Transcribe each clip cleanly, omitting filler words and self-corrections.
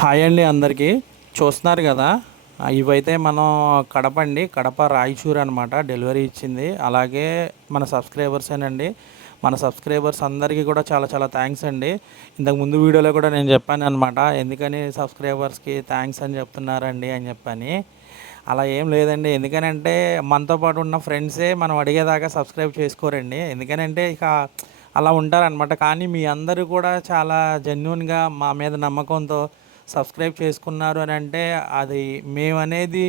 Hi అండి అందరికీ. చూస్తున్నారు కదా, ఇవైతే మనం కడప అండి, కడప రాయచూరు అనమాట డెలివరీ ఇచ్చింది. అలాగే మన సబ్స్క్రైబర్సేనండి. మన సబ్స్క్రైబర్స్ అందరికీ కూడా చాలా చాలా థ్యాంక్స్ అండి. ఇంతకు ముందు వీడియోలో కూడా నేను చెప్పాను అనమాట, ఎందుకని సబ్స్క్రైబర్స్కి థ్యాంక్స్ అని చెప్తున్నారండి అని చెప్పని. అలా ఏం లేదండి, ఎందుకనంటే మనతో పాటు ఉన్న ఫ్రెండ్సే మనం అడిగేదాకా సబ్స్క్రైబ్ చేసుకోరండి. ఎందుకనంటే ఇక అలా ఉంటారనమాట. కానీ మీ అందరూ కూడా చాలా జెన్యున్గా మా మీద నమ్మకంతో సబ్స్క్రైబ్ చేసుకున్నారు అని అంటే అది మేమనేది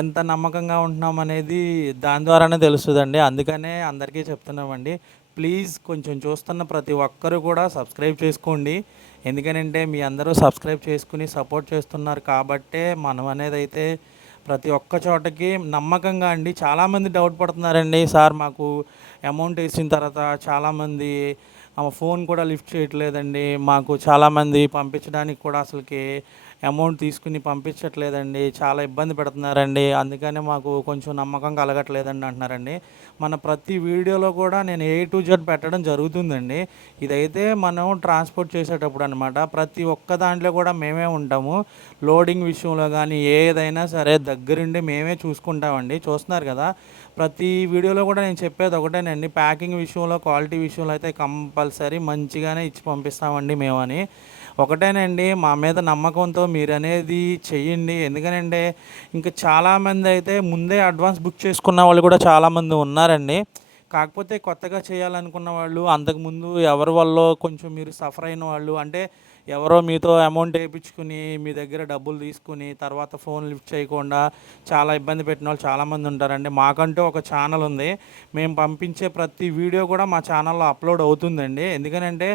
ఎంత నమ్మకంగా ఉంటున్నాం అనేది దాని ద్వారానే తెలుస్తుందండి. అందుకనే అందరికీ చెప్తున్నామండి, ప్లీజ్ కొంచెం చూస్తున్న ప్రతి ఒక్కరూ కూడా సబ్స్క్రైబ్ చేసుకోండి. ఎందుకనంటే మీ అందరూ సబ్స్క్రైబ్ చేసుకుని సపోర్ట్ చేస్తున్నారు కాబట్టే మనం అనేది అయితే ప్రతి ఒక్క చోటకి నమ్మకంగా అండి. చాలామంది డౌట్ పడుతున్నారండి, సార్ మాకు అమౌంట్ వేసిన తర్వాత చాలామంది ఫోన్ కూడా లిఫ్ట్ చేయట్లేదండి, మాకు చాలామంది పంపించడానికి కూడా అసలుకి అమౌంట్ తీసుకుని పంపించట్లేదండి, చాలా ఇబ్బంది పెడుతున్నారండి, అందుకనే మాకు కొంచెం నమ్మకం కలగట్లేదండి అంటున్నారండి. మన ప్రతి వీడియోలో కూడా నేను A to Z పెట్టడం జరుగుతుందండి. ఇదైతే మనం ట్రాన్స్పోర్ట్ చేసేటప్పుడు అనమాట. ప్రతి ఒక్క దాంట్లో కూడా మేమే ఉంటాము. లోడింగ్ విషయంలో కానీ ఏదైనా సరే దగ్గరుండి మేమే చూసుకుంటామండి. చూస్తున్నారు కదా, ప్రతి వీడియోలో కూడా నేను చెప్పేది ఒకటేనండి, ప్యాకింగ్ విషయంలో క్వాలిటీ విషయంలో అయితే కంపల్సరీ మంచిగానే ఇచ్చి పంపిస్తామండి మేమని. ఒకటేనండి, మా మీద నమ్మకంతో మీరనేది చెయ్యండి. ఎందుకనంటే ఇంకా చాలామంది అయితే ముందే అడ్వాన్స్ బుక్ చేసుకున్న వాళ్ళు కూడా చాలామంది ఉన్నారండి. కాకపోతే కొత్తగా చేయాలనుకున్న వాళ్ళు, అంతకుముందు ఎవరి వల్లో కొంచెం మీరు సఫర్ అయిన వాళ్ళు, అంటే ఎవరో మీతో అమౌంట్ వేయించుకుని మీ దగ్గర డబ్బులు తీసుకుని తర్వాత ఫోన్ లిఫ్ట్ చేయకుండా చాలా ఇబ్బంది పెట్టిన వాళ్ళు చాలామంది ఉంటారండి. మాకంటూ ఒక ఛానల్ ఉంది, మేము పంపించే ప్రతి వీడియో కూడా మా ఛానల్లో అప్లోడ్ అవుతుందండి. ఎందుకనంటే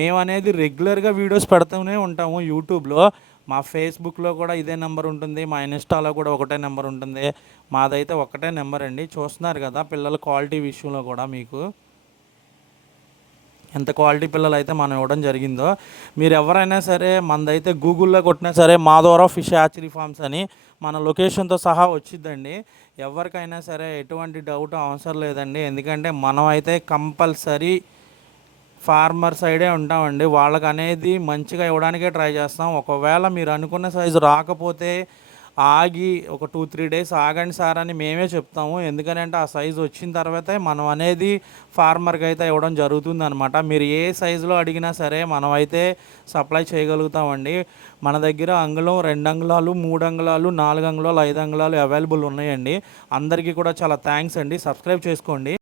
మేము అనేది రెగ్యులర్గా వీడియోస్ పెడుతూనే ఉంటాము యూట్యూబ్లో. మా ఫేస్బుక్లో కూడా ఇదే నెంబర్ ఉంటుంది, మా ఇన్స్టాలో కూడా ఒకటే నెంబర్ ఉంటుంది. మాదైతే ఒకటే నెంబర్ అండి. చూస్తున్నారు కదా పిల్లల క్వాలిటీ విషయంలో కూడా మీకు ఎంత క్వాలిటీ పిల్లలు అయితే మనం ఇవ్వడం జరిగిందో. మీరు ఎవరైనా సరే మనదైతే గూగుల్లో కొట్టినా సరే మాధవరావు ఫిష్ హ్యాచరీ ఫార్మ్స్ అని మన లొకేషన్తో సహా వచ్చిద్దండి. ఎవరికైనా సరే ఎటువంటి డౌట్ అవసరం లేదండి. ఎందుకంటే మనం అయితే కంపల్సరీ ఫార్మర్ సైడే ఉంటామండి. వాళ్ళకి అనేది మంచిగా ఇవ్వడానికే ట్రై చేస్తాం. ఒకవేళ మీరు అనుకున్న సైజు రాకపోతే ఆగి ఒక 2-3 డేస్ ఆగండి సార్ అని మేమే చెప్తాము. ఎందుకనంటే ఆ సైజు వచ్చిన తర్వాతే మనం అనేది ఫార్మర్కి అయితే ఇవ్వడం జరుగుతుందనమాట. మీరు ఏ సైజులో అడిగినా సరే మనం అయితే సప్లై చేయగలుగుతామండి. మన దగ్గర అంగుళం, 2 అంగుళాలు, 3 అంగుళాలు, 4 అంగుళాలు, 5 అంగుళాలు అవైలబుల్ ఉన్నాయండి. అందరికీ కూడా చాలా థ్యాంక్స్ అండి. సబ్స్క్రైబ్ చేసుకోండి.